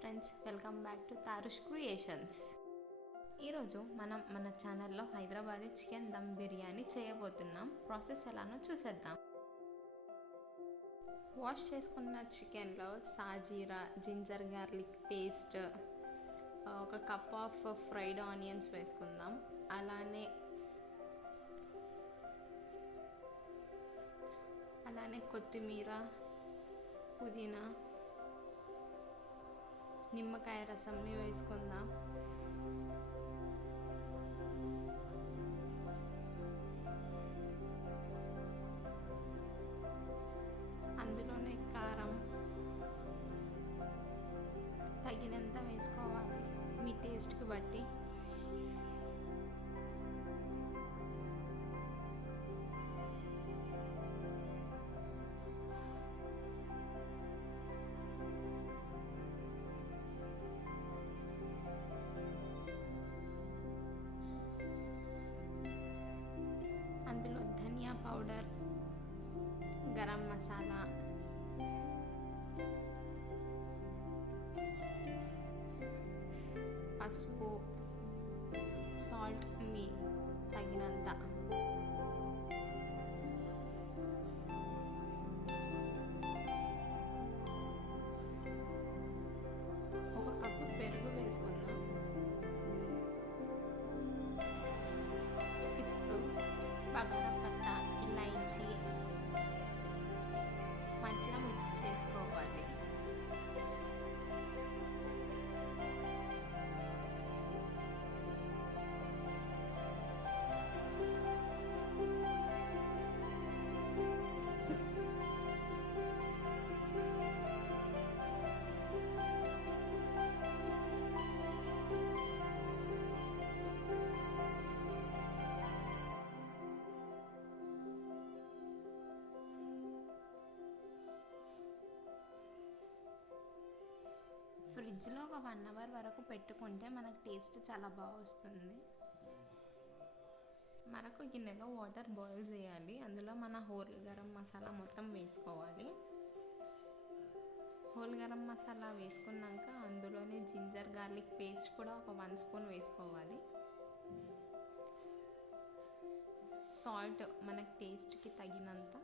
Friends, welcome back to Tarush creations. ఈరోజు మనం మన ఛానల్లో హైదరాబాదీ చికెన్ దమ్ బిర్యానీ చేయబోతున్నాం. ప్రాసెస్ ఎలానో చూసేద్దాం. వాష్ చేసుకున్న చికెన్లో సాజీరా, జింజర్ గార్లిక్ పేస్ట్, ఒక కప్ ఆఫ్ ఫ్రైడ్ ఆనియన్స్ వేసుకుందాం. అలానే కొత్తిమీర, పుదీనా, నిమ్మకాయ రసంని వేసుకుందాం. అందులోనే కారం తగినంత వేసుకోవాలి, మీ టేస్ట్కి బట్టి. అందులో ధనియా పౌడర్, గరం మసాలా, పసుపు, సాల్ట్ మీ తగినంత, ఒక కప్పు పెరుగు వేసుకుందాం. ఇప్పుడు బగారా పత్తా, ఇలాయచీ మంచిగా మిక్స్ చేసుకోవాలి. ఫ్రిడ్జ్లో ఒక 1 అవర్ వరకు పెట్టుకుంటే మనకు టేస్ట్ చాలా బాగా వస్తుంది. మరొక గిన్నెలో వాటర్ బాయిల్ చేయాలి. అందులో మన హోల్ గరం మసాలా మొత్తం వేసుకోవాలి. హోల్ గరం మసాలా వేసుకున్నాక అందులోనే జింజర్ గార్లిక్ పేస్ట్ కూడా ఒక 1 స్పూన్ వేసుకోవాలి. సాల్ట్ మనకు టేస్ట్కి తగినంత.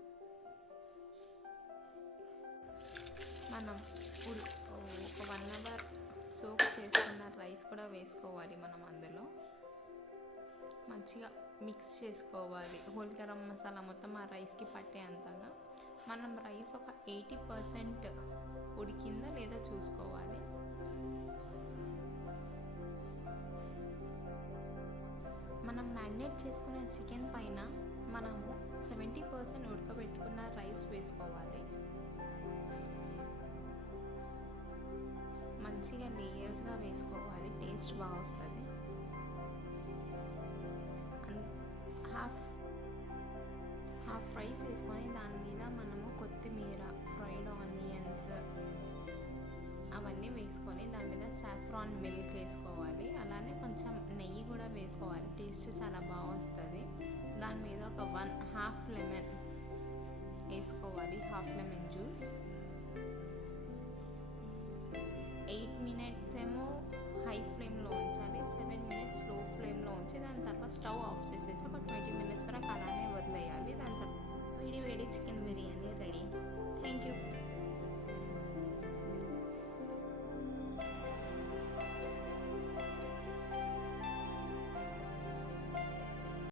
మనం ఒక 1 అవర్ సోక్ చేసుకున్న రైస్ కూడా వేసుకోవాలి. మనం అందులో మంచిగా మిక్స్ చేసుకోవాలి. హోల్ గరం మసాలా మొత్తం ఆ రైస్కి పట్టేంతగా. మనం రైస్ ఒక 80% ఉడికిందా లేదా చూసుకోవాలి. మనం మ్యారినేట్ చేసుకున్న చికెన్ పైన మనము 70% ఉడకబెట్టుకున్న రైస్ వేసుకోవాలి. మంచిగా లేయర్స్గా వేసుకోవాలి, టేస్ట్ బాగా వస్తుంది. హాఫ్ రైస్ వేసుకొని దాని మీద మనము కొత్తిమీర, ఫ్రైడ్ ఆనియన్స్ అవన్నీ వేసుకొని దాని మీద సాఫ్రాన్ మిల్క్ వేసుకోవాలి. అలానే కొంచెం నెయ్యి కూడా వేసుకోవాలి, టేస్ట్ చాలా బాగా వస్తుంది. దాని మీద ఒక హాఫ్ లెమన్ వేసుకోవాలి, హాఫ్ లెమన్ జ్యూస్. 8 మినిట్స్ ఏమో హై ఫ్లేమ్లో ఉంచాలి, 7 మినిట్స్ లో ఫ్లేమ్లో ఉంచి దాని తర్వాత స్టవ్ ఆఫ్ చేసేసి ఒక 20 మినిట్స్ వరకు అలానే వదిలేయాలి. దాని తర్వాత వేడి వేడి chicken biryani ready. Thank you.